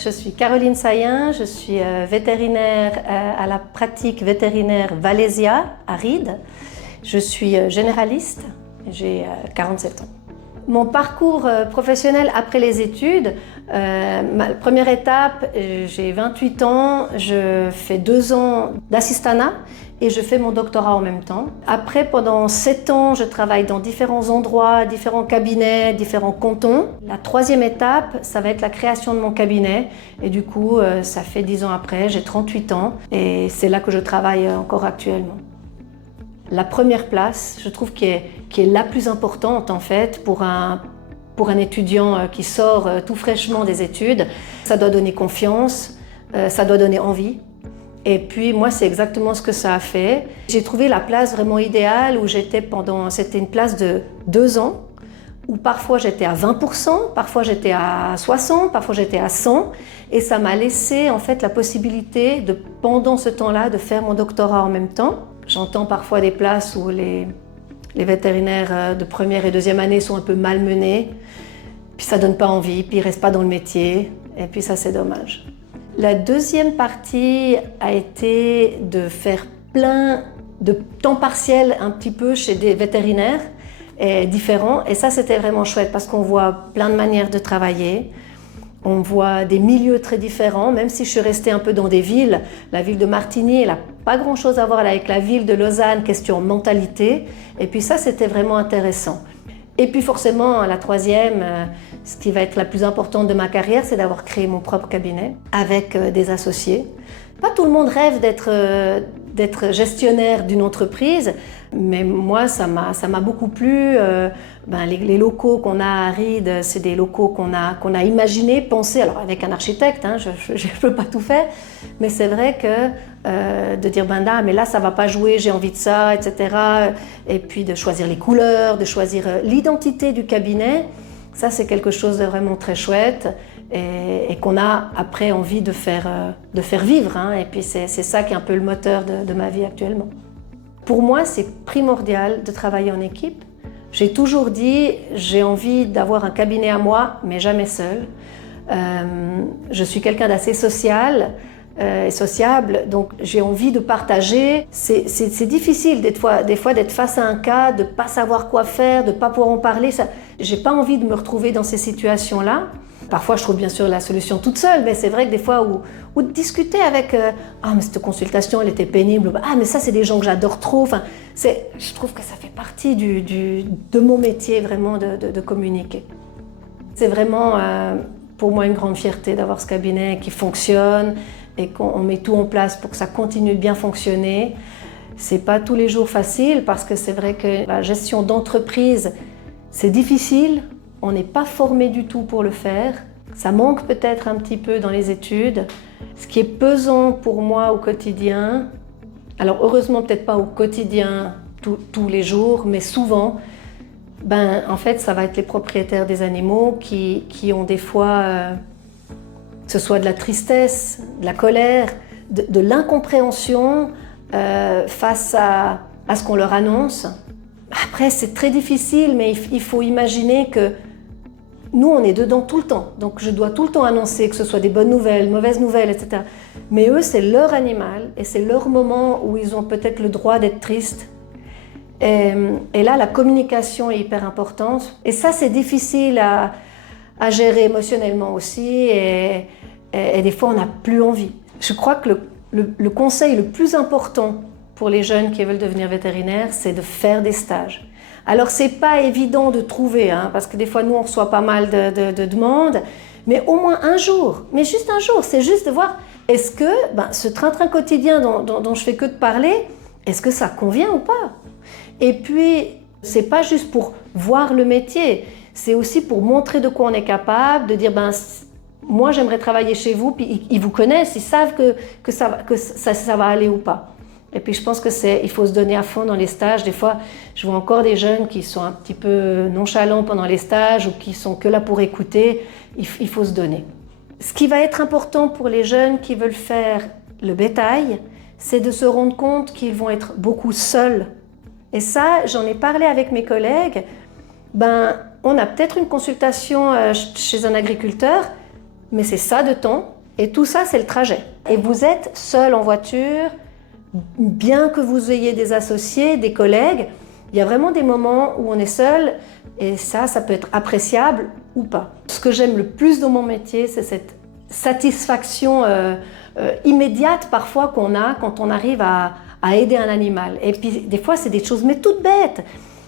je suis Caroline Sayen, je suis vétérinaire à la pratique vétérinaire Valésia à Ried. Je suis généraliste, j'ai 47 ans. Mon parcours professionnel après les études, ma première étape, j'ai 28 ans, je fais 2 ans d'assistanat et je fais mon doctorat en même temps. Après, pendant 7 ans, je travaille dans différents endroits, différents cabinets, différents cantons. La 3e étape, ça va être la création de mon cabinet et du coup, ça fait 10 ans après, j'ai 38 ans et c'est là que je travaille encore actuellement. La première place, je trouve qui est la plus importante en fait pour un étudiant qui sort tout fraîchement des études. Ça doit donner confiance, ça doit donner envie. Et puis moi, c'est exactement ce que ça a fait. J'ai trouvé la place vraiment idéale où c'était une place de 2 ans, où parfois j'étais à 20%, parfois j'étais à 60%, parfois j'étais à 100%. Et ça m'a laissé en fait la possibilité pendant ce temps-là, de faire mon doctorat en même temps. J'entends parfois des places où les vétérinaires de première et deuxième année sont un peu malmenés, puis ça donne pas envie, puis ils restent pas dans le métier, et puis ça c'est dommage. La deuxième partie a été de faire plein de temps partiel un petit peu chez des vétérinaires différents, et ça c'était vraiment chouette parce qu'on voit plein de manières de travailler. On voit des milieux très différents, même si je suis restée un peu dans des villes. La ville de Martigny, elle n'a pas grand-chose à voir avec la ville de Lausanne, question mentalité. Et puis ça, c'était vraiment intéressant. Et puis forcément, la 3e, ce qui va être la plus importante de ma carrière, c'est d'avoir créé mon propre cabinet avec des associés. Pas tout le monde rêve d'être gestionnaire d'une entreprise, mais moi, ça m'a beaucoup plu. Les locaux qu'on a à Ried, c'est des locaux qu'on a imaginés, pensés, alors avec un architecte, hein, je ne peux pas tout faire, mais c'est vrai que de dire mais là ça ne va pas jouer, j'ai envie de ça, etc. Et puis de choisir les couleurs, de choisir l'identité du cabinet, ça c'est quelque chose de vraiment très chouette et qu'on a après envie de faire vivre. Hein, et puis c'est ça qui est un peu le moteur de ma vie actuellement. Pour moi, c'est primordial de travailler en équipe. J'ai toujours dit, j'ai envie d'avoir un cabinet à moi, mais jamais seul. Je suis quelqu'un d'assez social et sociable, donc j'ai envie de partager. C'est difficile des fois d'être face à un cas, de ne pas savoir quoi faire, de ne pas pouvoir en parler. Je n'ai pas envie de me retrouver dans ces situations-là. Parfois, je trouve bien sûr la solution toute seule, mais c'est vrai que des fois, ou de discuter avec « Ah, mais cette consultation, elle était pénible. Ah, mais ça, c'est des gens que j'adore trop. » Enfin, je trouve que ça fait partie de mon métier, vraiment, de communiquer. C'est vraiment, pour moi, une grande fierté d'avoir ce cabinet qui fonctionne et qu'on met tout en place pour que ça continue de bien fonctionner. C'est pas tous les jours facile parce que c'est vrai que la gestion d'entreprise, c'est difficile. On n'est pas formé du tout pour le faire. Ça manque peut-être un petit peu dans les études. Ce qui est pesant pour moi au quotidien, alors heureusement peut-être pas au quotidien tous les jours, mais souvent, en fait ça va être les propriétaires des animaux qui ont des fois, que ce soit de la tristesse, de la colère, de l'incompréhension face à ce qu'on leur annonce. Après c'est très difficile, mais il faut imaginer que nous, on est dedans tout le temps, donc je dois tout le temps annoncer que ce soit des bonnes nouvelles, mauvaises nouvelles, etc. Mais eux, c'est leur animal et c'est leur moment où ils ont peut-être le droit d'être tristes. Et là, la communication est hyper importante. Et ça, c'est difficile à gérer émotionnellement aussi. Et des fois, on n'a plus envie. Je crois que le conseil le plus important pour les jeunes qui veulent devenir vétérinaires, c'est de faire des stages. Alors, c'est pas évident de trouver, hein, parce que des fois, nous, on reçoit pas mal de demandes, mais au moins un jour, mais juste un jour, c'est juste de voir, est-ce que ce train-train quotidien dont je fais que de parler, est-ce que ça convient ou pas? Et puis, c'est pas juste pour voir le métier, c'est aussi pour montrer de quoi on est capable, de dire, moi, j'aimerais travailler chez vous, puis ils vous connaissent, ils savent que ça va aller ou pas. Et puis je pense qu'il faut se donner à fond dans les stages. Des fois, je vois encore des jeunes qui sont un petit peu nonchalants pendant les stages ou qui sont que là pour écouter. Il faut se donner. Ce qui va être important pour les jeunes qui veulent faire le bétail, c'est de se rendre compte qu'ils vont être beaucoup seuls. Et ça, j'en ai parlé avec mes collègues. On a peut-être une consultation chez un agriculteur, mais c'est ça de temps, et tout ça, c'est le trajet. Et vous êtes seul en voiture, bien que vous ayez des associés, des collègues, il y a vraiment des moments où on est seul, et ça peut être appréciable ou pas. Ce que j'aime le plus dans mon métier, c'est cette satisfaction immédiate parfois qu'on a quand on arrive à aider un animal. Et puis des fois, c'est des choses mais toutes bêtes.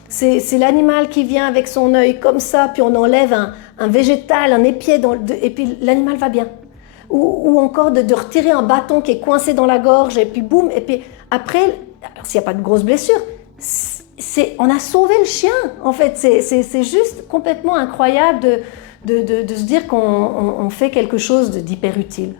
C'est l'animal qui vient avec son œil comme ça, puis on enlève un végétal, un épieu, et puis l'animal va bien. Ou encore de retirer un bâton qui est coincé dans la gorge, et puis boum, et puis après, s'il n'y a pas de grosse blessure, on a sauvé le chien, en fait. C'est juste complètement incroyable de se dire qu'on fait quelque chose d'hyper utile.